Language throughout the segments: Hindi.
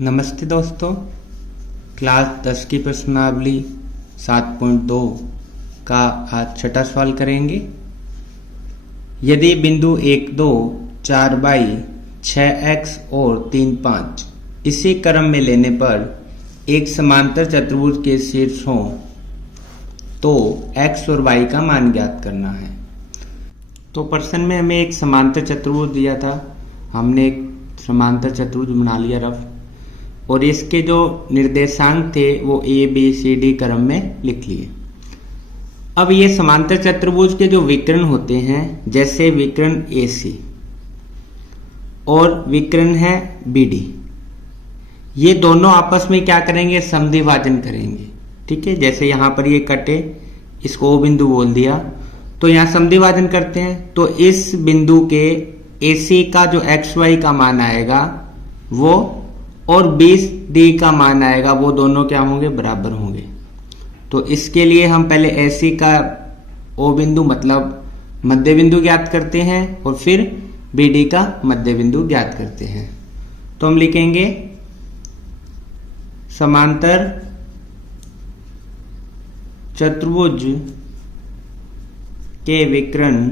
नमस्ते दोस्तों, क्लास 10 की प्रश्नावली 7.2 का आज छठा सवाल करेंगे। यदि बिंदु 1, 2, 4 बाई 6x और 3, 5 इसी क्रम में लेने पर एक समांतर चतुर्भुज के शीर्ष हों तो x और y का मान ज्ञात करना है। तो प्रश्न में हमें एक समांतर चतुर्भुज दिया था, हमने एक समांतर चतुर्भुज बना लिया रफ, और इसके जो निर्देशांक थे वो A, B, C, D क्रम में लिख लिए। अब ये समांतर चतुर्भुज के जो विकर्ण होते हैं, जैसे विकर्ण AC और विकर्ण है BD, ये दोनों आपस में क्या करेंगे? समद्विभाजन करेंगे। ठीक है, जैसे यहाँ पर ये कटे, इसको O बिंदु बोल दिया, तो यहाँ समद्विभाजन करते हैं। तो इस बिंदु के AC का जो XY का मान आएगा वो और 20D का मान आएगा, वो दोनों क्या होंगे? बराबर होंगे। तो इसके लिए हम पहले AC का O बिंदु मतलब मध्य बिंदु ज्ञात करते हैं और फिर BD का मध्य बिंदु ज्ञात करते हैं। तो हम लिखेंगे समांतर चतुर्भुज के विकर्ण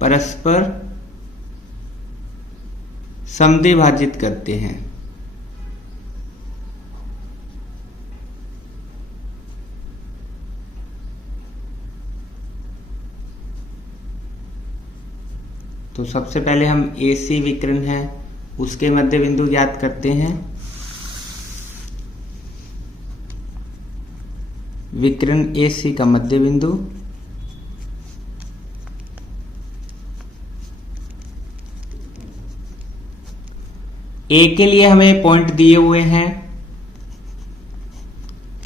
परस्पर समद्विभाजित करते हैं। तो सबसे पहले हम AC विकर्ण है उसके मध्य बिंदु ज्ञात करते हैं। विकर्ण AC का मध्य बिंदु A के लिए हमें पॉइंट दिए हुए हैं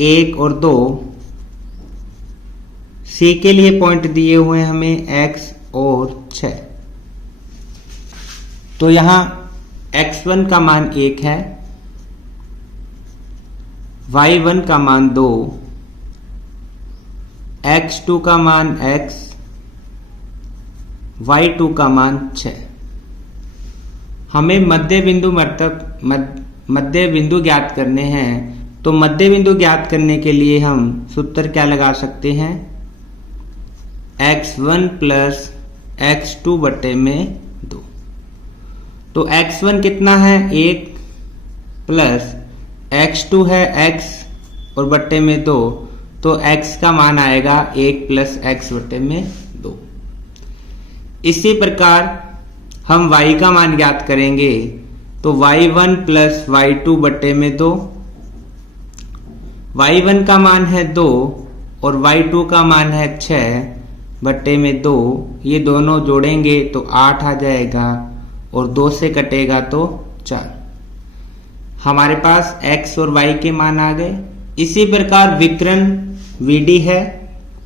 1 और 2, C के लिए पॉइंट दिए हुए हैं हमें X और 6। तो यहां X1 का मान 1 है, Y1 का मान 2, X2 का मान X, Y2 का मान 6। हमें मध्य बिंदु ज्ञात करने हैं। तो मध्य बिंदु ज्ञात करने के लिए हम सूत्र क्या लगा सकते हैं? x1 प्लस x2 बटे में 2। तो x1 कितना है? 1 प्लस x2 है x और बटे में 2, तो x का मान आएगा 1 प्लस x बटे में 2। इसी प्रकार हम y का मान ज्ञात करेंगे। तो y1 प्लस y2 बटे में 2, y1 का मान है 2 और y2 का मान है 6 बटे में 2। ये दोनों जोड़ेंगे तो 8 आ जाएगा और 2 से कटेगा तो 4। हमारे पास x और y के मान आ गए। इसी प्रकार विकर्ण VD है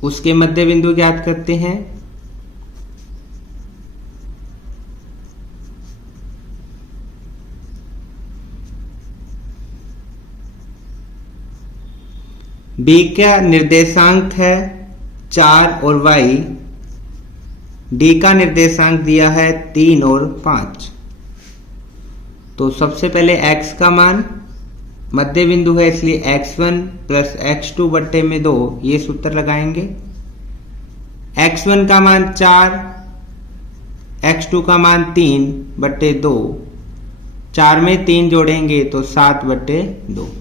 उसके मध्य बिंदु ज्ञात करते हैं। B का निर्देशांक है 4 और Y, D का निर्देशांक दिया है 3 और 5। तो सबसे पहले X का मान मध्य बिंदु है इसलिए x1 प्लस x2 बटे में 2, ये सूत्र लगाएंगे। x1 का मान 4, x2 का मान 3 बटे 2, 4 में 3 जोड़ेंगे तो 7 बटे 2।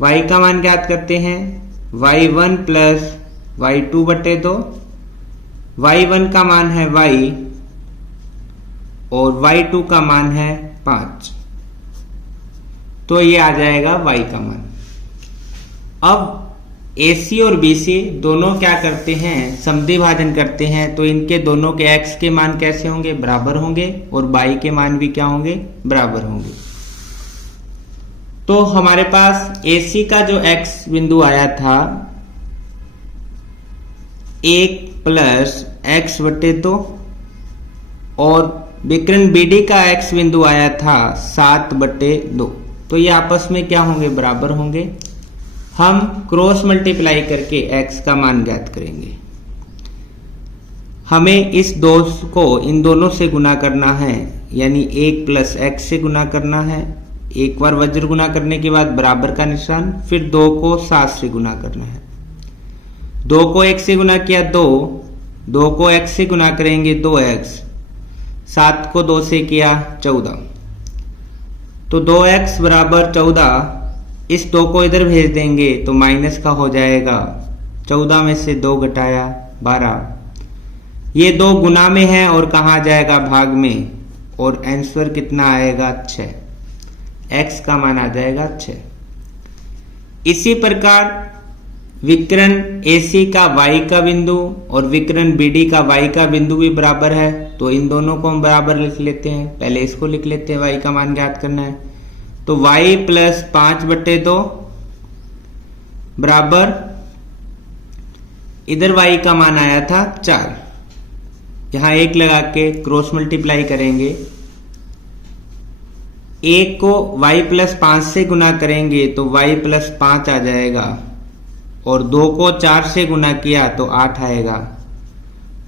y का मान ज्ञात करते हैं। y1 प्लस y2 बटे 2, y1 का मान है y और y2 का मान है 5, तो ये आ जाएगा y का मान। अब AC और BC दोनों क्या करते हैं? समद्विभाजन करते हैं। तो इनके दोनों के x के मान कैसे होंगे? बराबर होंगे, और y के मान भी क्या होंगे? बराबर होंगे। तो हमारे पास AC का जो x बिंदु आया था 1 प्लस x बटे 2 और विकर्ण BD का x बिंदु आया था 7 बटे 2। तो ये आपस में क्या होंगे? बराबर होंगे। हम क्रॉस मल्टीप्लाई करके x का मान ज्ञात करेंगे। हमें इस दो को इन दोनों से गुना करना है, यानी 1 प्लस x से गुना करना है। एक बार वज्र गुना करने के बाद बराबर का निशान, फिर 2 को 7 से गुना करना है। 2 को 1 से गुना किया 2 को x से गुना करेंगे 2x, 7 को 2 से किया 14, तो 2x बराबर 14। इस 2 को इधर भेज देंगे तो माइनस का हो जाएगा, 14 में से 2 घटाया 12। ये 2 गुना में है और कहाँ जाएगा, भाग में, और आंसर कितना आएगा 6, x का मान आ जाएगा 6। इसी प्रकार विकर्ण AC का y का बिंदु और विकर्ण BD का y का बिंदु भी बराबर है, तो इन दोनों को हम बराबर लिख लेते हैं। पहले इसको लिख लेते हैं, y का मान ज्ञात करना है, तो y प्लस 5/2 बराबर, इधर y का मान आया था 4, यहां 1 लगा के क्रॉस मल्टीप्लाई करेंगे। 1 को y प्लस 5 से गुना करेंगे तो y प्लस 5 आ जाएगा, और 2 को 4 से गुना किया तो 8 आएगा।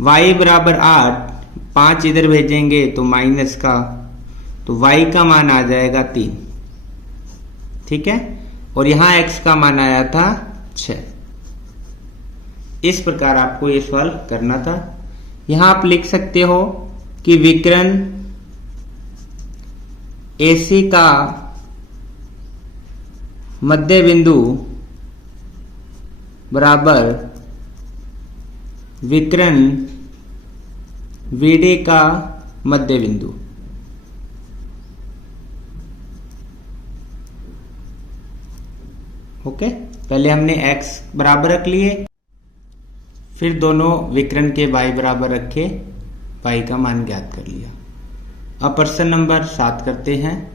y बराबर 8, 5 इधर भेजेंगे तो माइनस का, तो y का मान आ जाएगा 3। ठीक है, और यहां x का मान आया था 6। इस प्रकार आपको ये सवाल करना था। यहां आप लिख सकते हो कि विकर्ण AC का मध्य बिंदु बराबर विकर्ण VD का मध्य बिंदु। ओके, पहले हमने x बराबर रख लिए, फिर दोनों विकर्ण के y बराबर रखे, y का मान ज्ञात कर लिया। अब प्रश्न नंबर 7 करते हैं।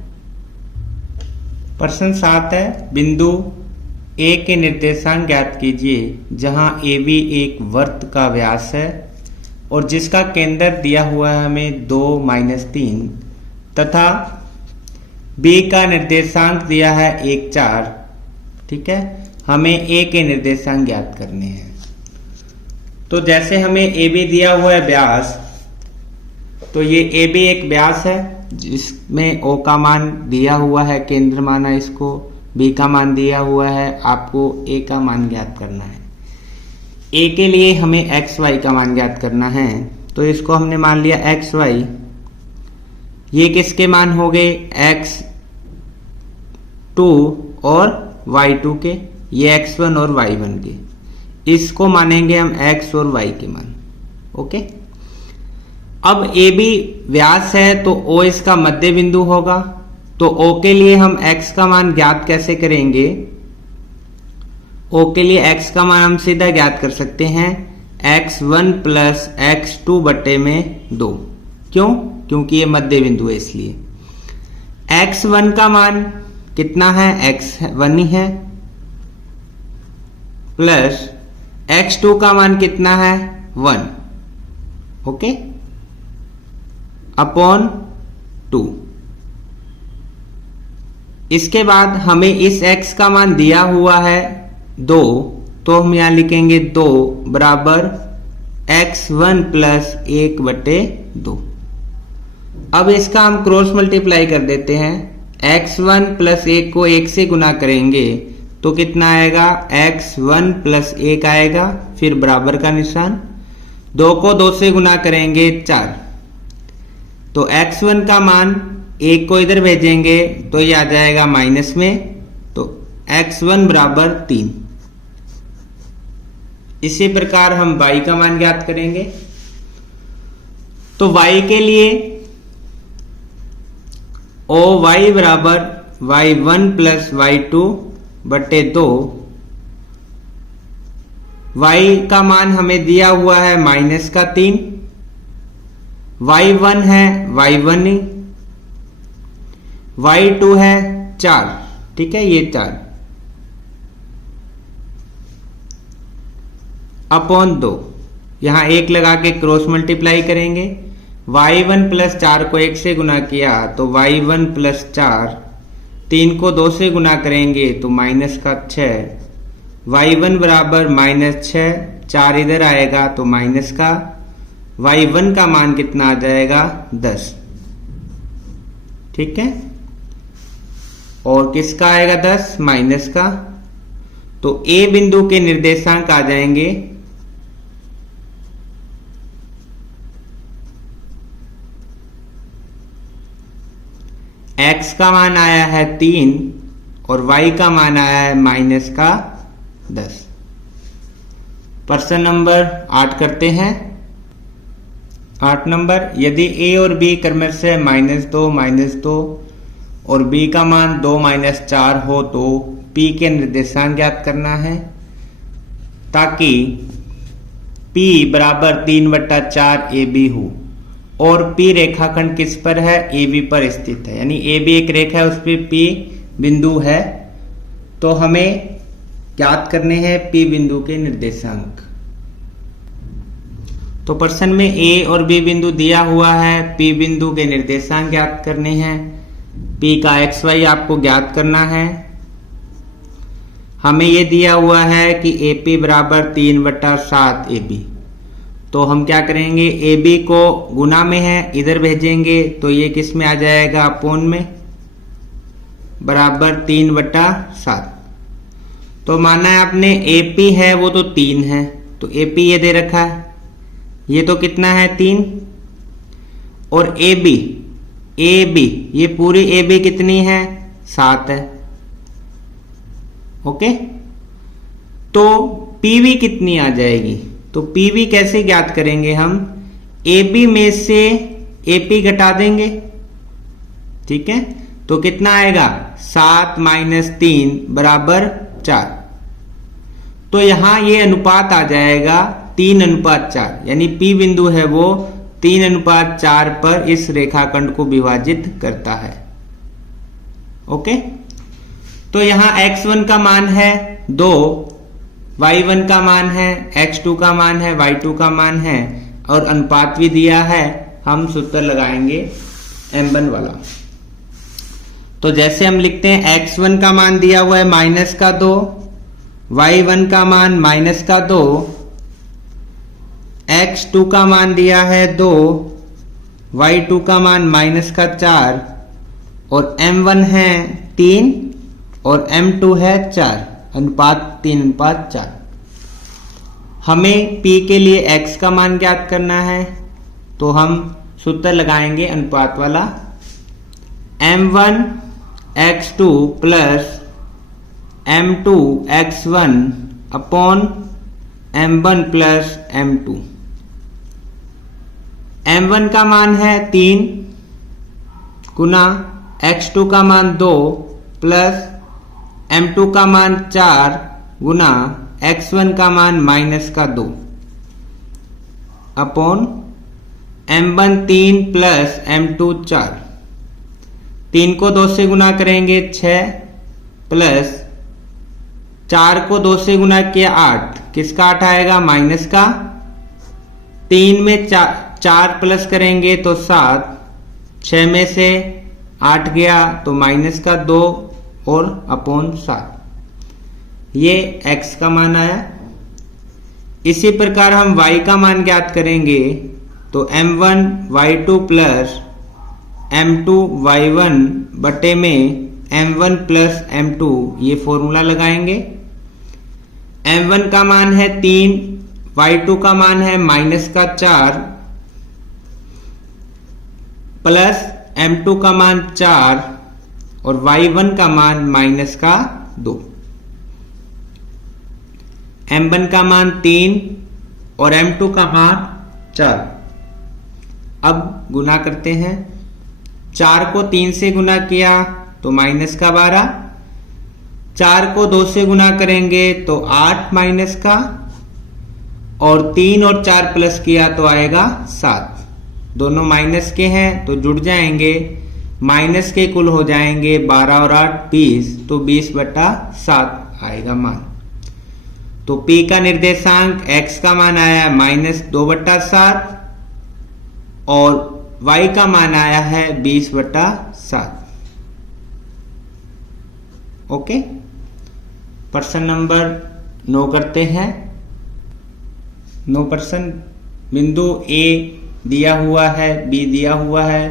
प्रश्न 7 है, बिंदु A के निर्देशांक ज्ञात कीजिए जहां AB एक वृत्त का व्यास है और जिसका केंद्र दिया हुआ है हमें 2-3 तथा B का निर्देशांक दिया है 1-4। ठीक है, हमें A के निर्देशांक ज्ञात करने हैं। तो जैसे हमें AB दिया हुआ है व्यास, तो ये AB एक व्यास है जिसमें O का मान दिया हुआ है, केंद्र माना इसको, B का मान दिया हुआ है, आपको A का मान ज्ञात करना है। A के लिए हमें XY का मान ज्ञात करना है, तो इसको हमने मान लिया XY। ये किसके मान हो गए, X2 और Y2 के, ये X1 और Y1 के। इसको मानेंगे हम X और Y के मान। ओके, अब AB व्यास है तो O इसका मध्य बिंदु होगा, तो O के लिए हम X का मान ज्ञात कैसे करेंगे। O के लिए X का मान हम सीधा ज्ञात कर सकते हैं, X1 प्लस X2 बटे में 2। क्यों, क्योंकि ये मध्य बिंदु है इसलिए। X1 का मान कितना है, X1 ही है, प्लस X2 का मान कितना है 1, ओके, अपॉन 2। इसके बाद हमें इस x का मान दिया हुआ है 2, तो हम यहां लिखेंगे 2 बराबर x1 प्लस 1/2। अब इसका हम क्रॉस मल्टीप्लाई कर देते हैं। x1 प्लस 1 को 1 से गुना करेंगे तो कितना आएगा, x1 प्लस 1 आएगा, फिर बराबर का निशान। 2 को 2 से गुना करेंगे 4, तो x1 का मान 1 को इधर भेजेंगे तो ये आ जाएगा माइनस में, तो x1 बराबर 3। इसी प्रकार हम y का मान ज्ञात करेंगे। तो y के लिए OY बराबर y1 प्लस y2/2। y का मान हमें दिया हुआ है माइनस का 3, y1 है y1 ही, y2 है 4। ठीक है, ये 4 अपॉन 2, यहां 1 लगा के क्रॉस मल्टीप्लाई करेंगे। y1 प्लस 4 को 1 से गुना किया तो y1 प्लस 4, 3 को 2 से गुना करेंगे तो माइनस का 6, y1 बराबर -6, 4 इधर आएगा तो माइनस का, y1 का मान कितना आ जाएगा 10। ठीक है, और किसका आएगा 10? माइनस का। तो A बिंदु के निर्देशांक आ जाएंगे x का मान आया है 3 और y का मान आया है माइनस का 10। प्रश्न नंबर 8 करते हैं। 8 नंबर, यदि A और B क्रमशः -2 और B का मान 2 - 4 हो तो P के निर्देशांक ज्ञात करना है, ताकि P बराबर 3/4 AB हो और P रेखाखंड किस पर है? AB पर स्थित है, यानी AB एक रेखा है, उस पर P बिंदु है। तो हमें ज्ञात करने हैं P बिंदु के निर्देशांक। तो प्रश्न में A और B बिंदु दिया हुआ है, P बिंदु के निर्देशांक ज्ञात करने हैं। P का XY आपको ज्ञात करना है। हमें यह दिया हुआ है कि AP बराबर 3/7 AB। तो हम क्या करेंगे, AB को गुना में है, इधर भेजेंगे तो ये किस में आ जाएगा? अपोन में, बराबर 3/7। तो माना है आपने AP है वो तो 3 है, तो AP ये दे रखा है, ये तो कितना है 3, और AB ये पूरी AB कितनी है? 7 है। ओके, तो PV कितनी आ जाएगी? तो PV कैसे ज्ञात करेंगे हम? AB में से AP घटा देंगे। ठीक है, तो कितना आएगा? 7 - 3 बराबर 4। तो यहां ये अनुपात आ जाएगा 3:4, यानी P बिंदु है वो 3:4 पर इस रेखाखंड को विभाजित करता है। ओके, तो यहां x1 का मान है 2, y1 का मान है, x2 का मान है, y2 का मान है, और अनुपात भी दिया है। हम सूत्र लगाएंगे m1 वाला। तो जैसे हम लिखते हैं, x1 का मान दिया हुआ है -2, y1 का मान -2, x2 का मान दिया है 2, y2 का मान -4, और m1 है 3 और m2 है 4, अनुपात 3:4। हमें P के लिए x का मान ज्ञात करना है, तो हम सूत्र लगाएंगे अनुपात वाला, m1 x2 plus m2 x1 upon m1 plus m2। m1 का मान है 3 गुना x2 का मान 2 प्लस m2 का मान 4 गुना x1 का मान -2 अपॉन m1 3 प्लस m2 4। 3 को 2 से गुना करेंगे 6 प्लस 4 को 2 से गुना किया 8, किसका 8 आएगा? माइनस का। 3 में 4 प्लस करेंगे तो 7, 6 में से 8 गया तो माइनस का 2 और अपॉन 7। ये x का मान आया। इसी प्रकार हम y का मान ज्ञात करेंगे, तो m1 y2 plus m2 y1 बटे में m1 प्लस m2, ये फॉर्मूला लगाएंगे। m1 का मान है 3, y2 का मान है -4 प्लस m2 का मान 4 और y1 का मान -2। m1 का मान 3 और m2 का मान 4। अब गुना करते हैं। 4 को 3 से गुना किया तो -12, 4 को 2 से गुना करेंगे तो 8 माइनस का, और 3 और 4 प्लस किया तो आएगा 7। दोनों माइनस के हैं तो जुड़ जाएंगे, माइनस के कुल हो जाएंगे 12 और 8 20, तो 20/7 आएगा मान। तो P का निर्देशांक x का मान आया -2/7 और y का मान आया है 20/7। ओके, प्रश्न नंबर 9 करते हैं। 9 प्रश्न बिंदु ए दिया हुआ है, बी दिया हुआ है,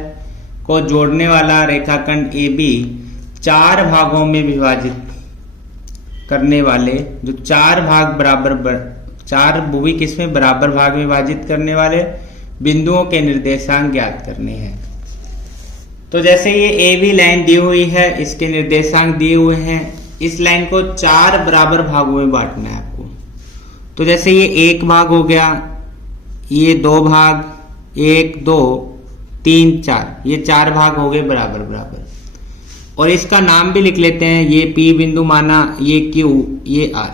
को जोड़ने वाला रेखाखंड ए बी 4 भागों में विभाजित करने वाले, जो 4 भाग बराबर 4 भुवी किसमें बराबर भाग में विभाजित करने वाले बिंदुओं के निर्देशांक ज्ञात करने हैं। तो जैसे ये ए बी लाइन दी हुई है, इसके निर्देशांक दिए हुए हैं, इस लाइन को 4 बराबर भागों में बांटना है आपको। तो जैसे ये 1 भाग हो गया, ये 2 भाग, 1 2 3 4, ये 4 भाग हो गए बराबर बराबर। और इसका नाम भी लिख लेते हैं, ये P बिंदु माना, ये Q, ये R।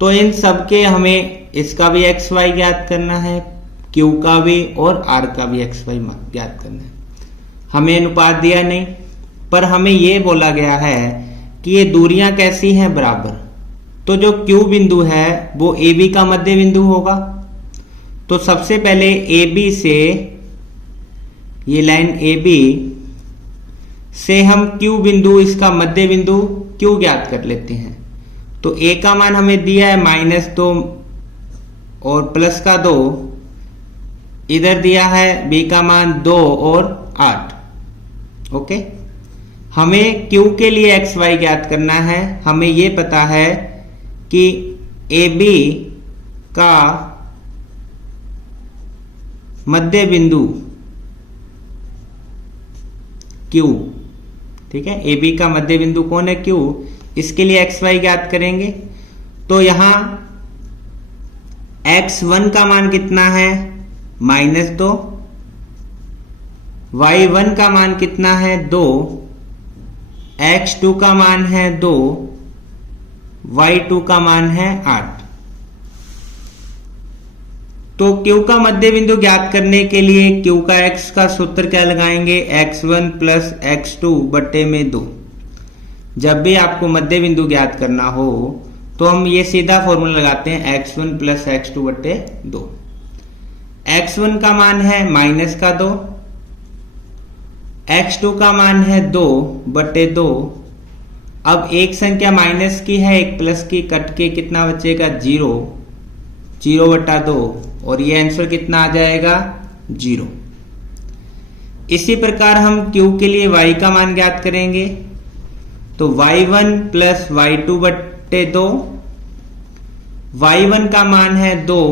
तो इन सब के हमें इसका भी एक्स वाई ज्ञात करना है, Q का भी और R का भी एक्स वाई ज्ञात करना है। हमें अनुपात दिया नहीं, पर हमें ये बोला गया है कि ये दूरियां कैसी हैं बराबर। तो जो Q बिंदु है वो AB का मध्य बिंदु होगा। तो सबसे पहले AB से, ये लाइन AB से हम Q बिंदु, इसका मध्य बिंदु Q ज्ञात कर लेते हैं। तो A का मान हमें दिया है -2 और प्लस का 2, इधर दिया है B का मान 2 और 8। ओके, हमें Q के लिए एक्स वाई ज्ञात करना है। हमें ये पता है कि AB का मध्य बिंदु Q, ठीक है, AB का मध्य बिंदु कौन है? Q। इसके लिए एक्स वाई ज्ञात करेंगे। तो यहां x1 का मान कितना है? -2। y1 का मान कितना है? 2। x2 का मान है 2, y2 का मान है 8। तो Q का मध्य बिंदु ज्ञात करने के लिए Q का x का सूत्र क्या लगाएंगे? x1 प्लस x2 बट्टे में 2। जब भी आपको मध्य बिंदु ज्ञात करना हो तो हम ये सीधा फॉर्मूला लगाते हैं, x1 प्लस x2 बट्टे 2। x1 का मान है -2, x2 का मान है 2 बटे 2। अब एक संख्या माइनस की है, एक प्लस की, कट के कितना बचेगा? 0, 0 बटा 2, और ये आंसर कितना आ जाएगा? 0। इसी प्रकार हम Q के लिए y का मान ज्ञात करेंगे। तो y1 प्लस y2 बटे 2, y1 का मान है 2,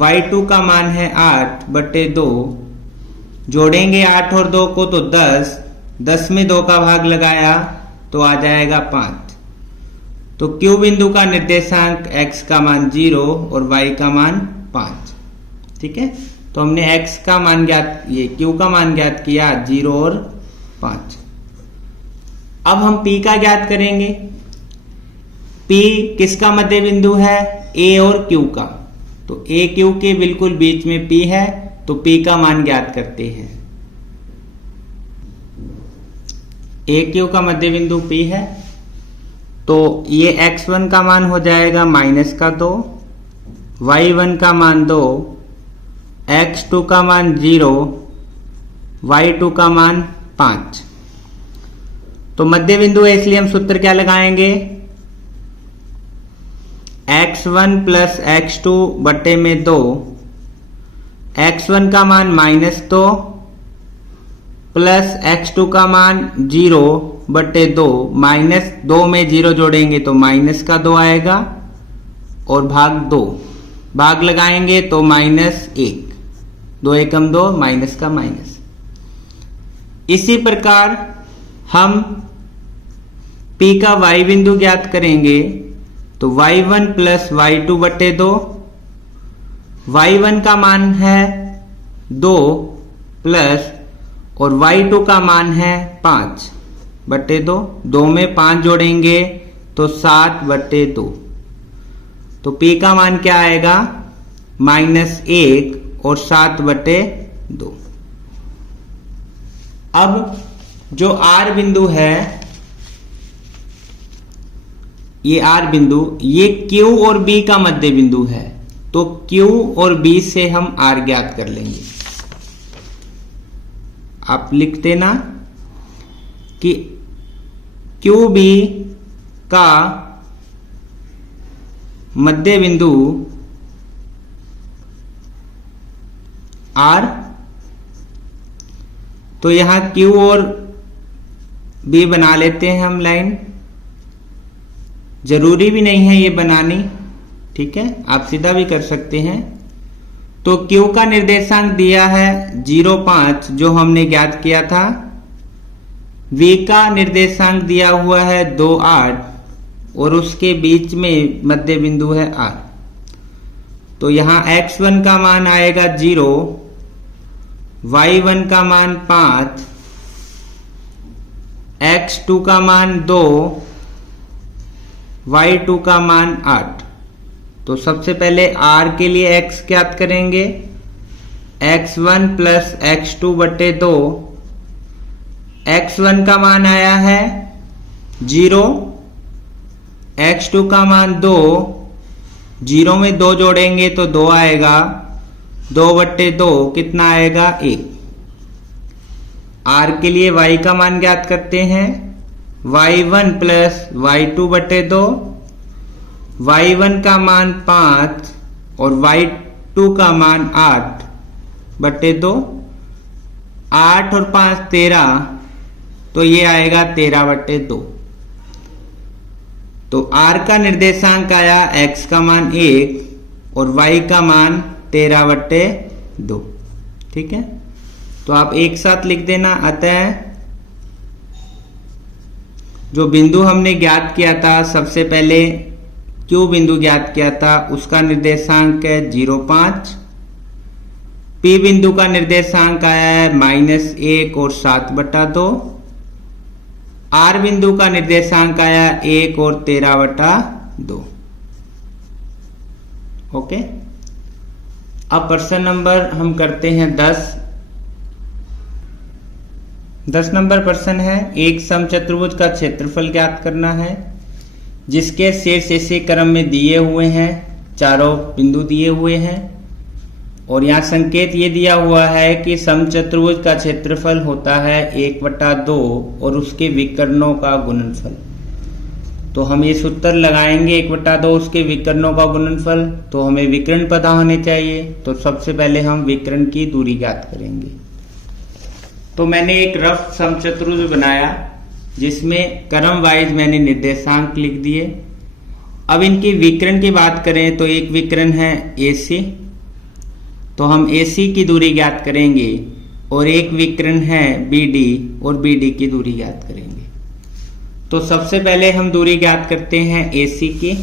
y2 का मान है 8 बटे 2। जोड़ेंगे 8 और 2 को तो 10, 10 में 2 का भाग लगाया तो आ जाएगा 5। तो Q बिंदु का निर्देशांक x का मान 0 और y का मान 5। ठीक है, तो हमने x का मान ज्ञात, ये Q का मान ज्ञात किया 0 और 5। अब हम P का ज्ञात करेंगे। P किसका मध्य बिंदु है? A और Q का। तो A Q के बिल्कुल बीच में P है, तो P का मान ज्ञात करते हैं। A Q का मध्य बिंदु P है, तो ये x1 का मान हो जाएगा -2, y1 का मान 2, x2 का मान 0, y2 का मान 5। तो मध्य बिंदु है, इसलिए हम सूत्र क्या लगाएंगे? x1 प्लस x2 बटे में 2, x1 का मान -2 प्लस x2 का मान 0 बटे 2, -2 में 0 जोड़ेंगे तो -2 आएगा, और भाग 2, भाग लगाएंगे तो -1, 2 एकम 2, माइनस का माइनस। इसी प्रकार हम P का y बिंदु ज्ञात करेंगे। तो y1 प्लस y2 बटे 2, y1 का मान है 2 प्लस, और y2 का मान है 5 बटे 2, 2 में 5 जोड़ेंगे तो 7 बटे 2। तो P का मान क्या आएगा? -1 और 7 बटे 2। अब जो R बिंदु है, ये R बिंदु, ये Q और B का मध्य बिंदु है। तो Q और B से हम R ज्ञात कर लेंगे। आप लिख देना कि QB का मध्य बिंदु R। तो यहां Q और B बना लेते हैं हम लाइन, जरूरी भी नहीं है ये बनानी, ठीक है, आप सीधा भी कर सकते हैं। तो Q का निर्देशांक दिया है 0,5 जो हमने ज्ञात किया था। V का निर्देशांक दिया हुआ है 2,8 और उसके बीच में मध्य बिंदु है R। तो यहां x1 का मान आएगा 0, y1 का मान 5, x2 का मान 2, y2 का मान 8। तो सबसे पहले R के लिए x ज्ञात करेंगे, x1 प्लस x2 बटे 2। x1 का मान आया है 0, x2 का मान 2, 0 में 2 जोड़ेंगे तो 2 आएगा, 2 बटे 2 कितना आएगा 1। R के लिए y का मान ज्ञात करते हैं, y1 प्लस y2 बटे 2, y1 का मान 5 और y2 का मान 8 बटे 2, 8 और 5 13, तो ये आएगा 13 बटे 2। तो R का निर्देशांक आया x का मान 1 और y का मान 13 बटे 2, ठीक है। तो आप एक साथ लिख देना। अतः जो बिंदु हमने ज्ञात किया था, सबसे पहले Q बिंदु ज्ञात किया था, उसका निर्देशांक है 0,5। P बिंदु का निर्देशांक आया है -1 और 7 बटा 2। R बिंदु का निर्देशांक आया 1 और 13 बटा 2। ओके, अब प्रश्न नंबर हम करते हैं 10 नंबर प्रश्न है, एक समचतुर्भुज का क्षेत्रफल ज्ञात करना है जिसके शीर्ष इसी क्रम में दिए हुए हैं, चारों बिंदु दिए हुए हैं और यहाँ संकेत ये दिया हुआ है कि समचतुर्भुज का क्षेत्रफल होता है 1/2 और उसके विकर्णों का गुणनफल। तो हम ये सूत्र लगाएंगे 1/2 उसके विकर्णों का गुणनफल, तो हमें विकर्ण पता होने चाहिए। तो सबसे पहले हम विकर्ण की दूरी ज्ञात करेंगे। तो मैंने एक रफ समचतुर्भुज बनाया जिसमें क्रम वाइज मैंने निर्देशांक लिख दिए। अब इनकी विकर्ण की बात करें तो एक विकर्ण है AC, तो हम AC की दूरी ज्ञात करेंगे और एक विकर्ण है BD और BD की दूरी ज्ञात करेंगे। तो सबसे पहले हम दूरी ज्ञात करते हैं AC की।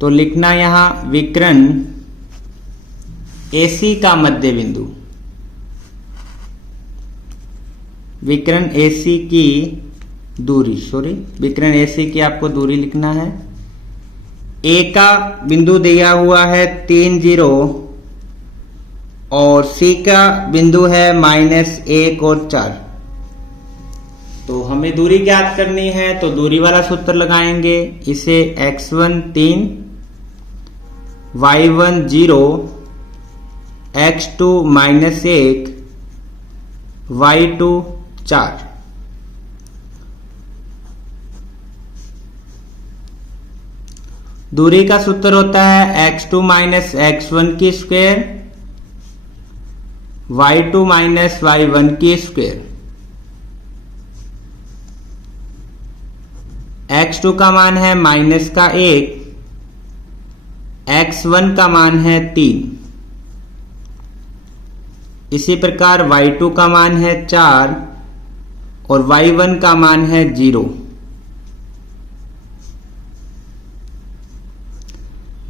तो लिखना यहां विकर्ण AC का मध्य बिंदु, विकर्ण AC की दूरी, विकर्ण AC की आपको दूरी लिखना है। A का बिंदु दिया हुआ है 3, 0 और C का बिंदु है -1 और 4। तो हमें दूरी ज्ञात करनी है, तो दूरी वाला सूत्र लगाएंगे। इसे x1 3, y1 0, x2 -1, y2 4। दूरी का सूत्र होता है x2 x1 की स्क्वायर, y2 y1 की स्क्वायर। x2 का मान है -1, x1 का मान है 3। इसी प्रकार y2 का मान है 4 और y1 का मान है 0।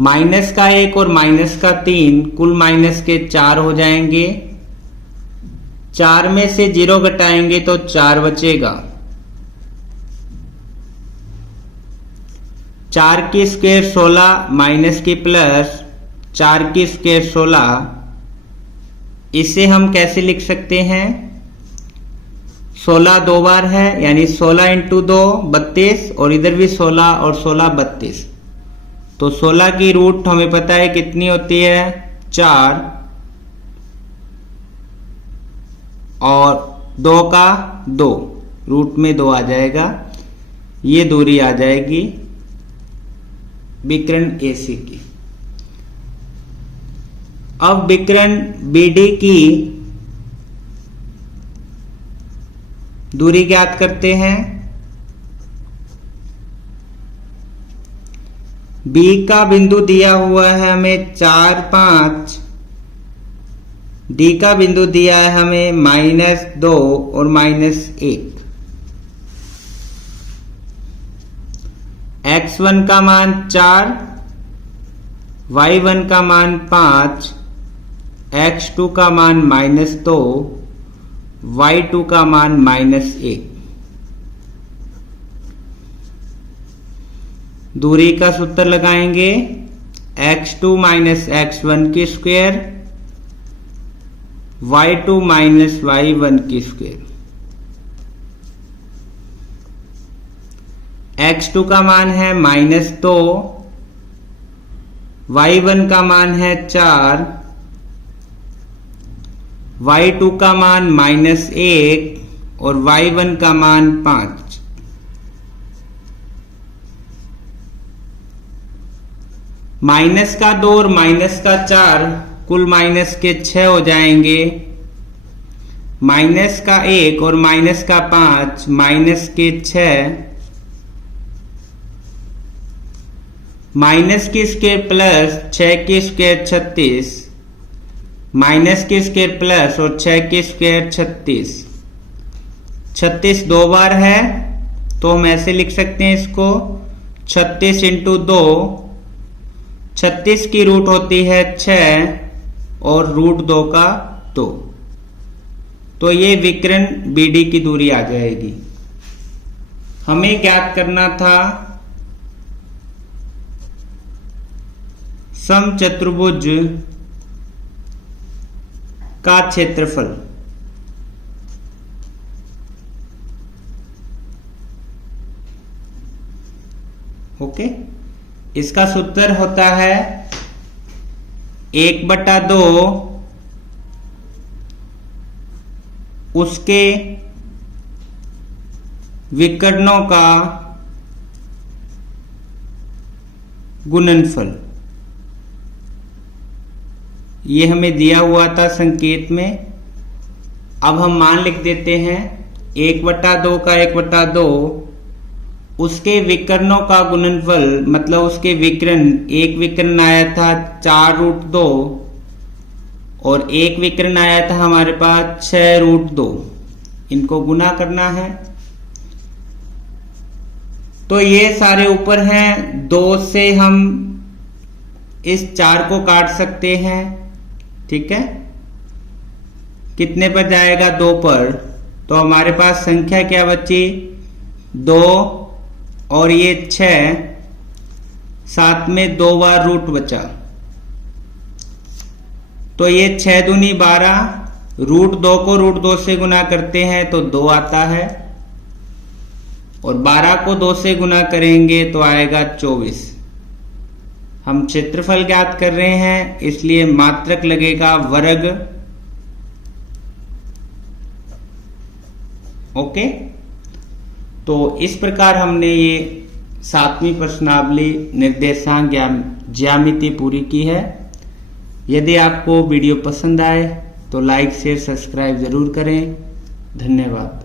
-1 और -3 कुल माइनस के 4 हो जाएंगे। 4 में से 0 घटाएंगे तो 4 बचेगा। 4 की स्क्वायर 16 माइनस की प्लस 4 की स्क्वायर 16। इसे हम कैसे लिख सकते हैं? 16 दो बार है, यानी 16 × 2 32 और इधर भी 16 और 16 32। तो 16 की रूट हमें पता है कितनी होती है 4 और 2 का 2, रूट में 2 आ जाएगा। ये दूरी आ जाएगी विकर्ण AC की। अब विकर्ण BD की दूरी ज्ञात करते हैं। B का बिंदु दिया हुआ है हमें 4, 5। D का बिंदु दिया है हमें -2 और -1। x1 का मान 4, y1 का मान 5, x2 का मान -2, y2 का मान -1। दूरी का सूत्र लगाएंगे x2 - x1 की स्क्वायर, y2 - y1 की स्क्वायर। x2 का मान है -2, y1 का मान है 4, y2 का मान -1 और y1 का मान 5। माइनस का 2 और माइनस का 4 कुल माइनस के 6 हो जाएंगे। माइनस का 1 और माइनस का 5 माइनस के 6। माइनस की स्क्वायर प्लस 6 की स्क्वायर 36, माइनस की स्क्वायर प्लस और 6 की स्क्वायर 36। 36 दो बार है तो हम ऐसे लिख सकते हैं इसको 36 × 2। 36 की रूट होती है 6 और √2 का 2। तो ये विकर्ण BD की दूरी आ जाएगी। हमें ज्ञात करना था समचतुर्भुज का क्षेत्रफल। ओके, इसका सूत्र होता है 1/2 उसके विकर्णों का गुणनफल। ये हमें दिया हुआ था संकेत में। अब हम मान लिख देते हैं 1/2 का 1/2 उसके विकर्णों का गुणनफल, मतलब उसके विकर्ण। एक विकर्ण आया था 4√2 और एक विकर्ण आया था हमारे पास 6√2। इनको गुना करना है। तो ये सारे ऊपर हैं। 2 से हम इस 4 को काट सकते हैं। ठीक है, कितने पर जाएगा? 2 पर। तो हमारे पास संख्या क्या बची? 2 और ये 6, साथ में 2 बार रूट बचा। तो ये 6 दूनी 12, √2 को √2 से गुना करते हैं तो 2 आता है, और 12 को 2 से गुना करेंगे तो आएगा 24। हम क्षेत्रफल ज्ञात कर रहे हैं इसलिए मात्रक लगेगा वर्ग। ओके, तो इस प्रकार हमने ये 7वीं प्रश्नावली निर्देशांक ज्यामिति पूरी की है। यदि आपको वीडियो पसंद आए तो लाइक शेयर सब्सक्राइब जरूर करें। धन्यवाद।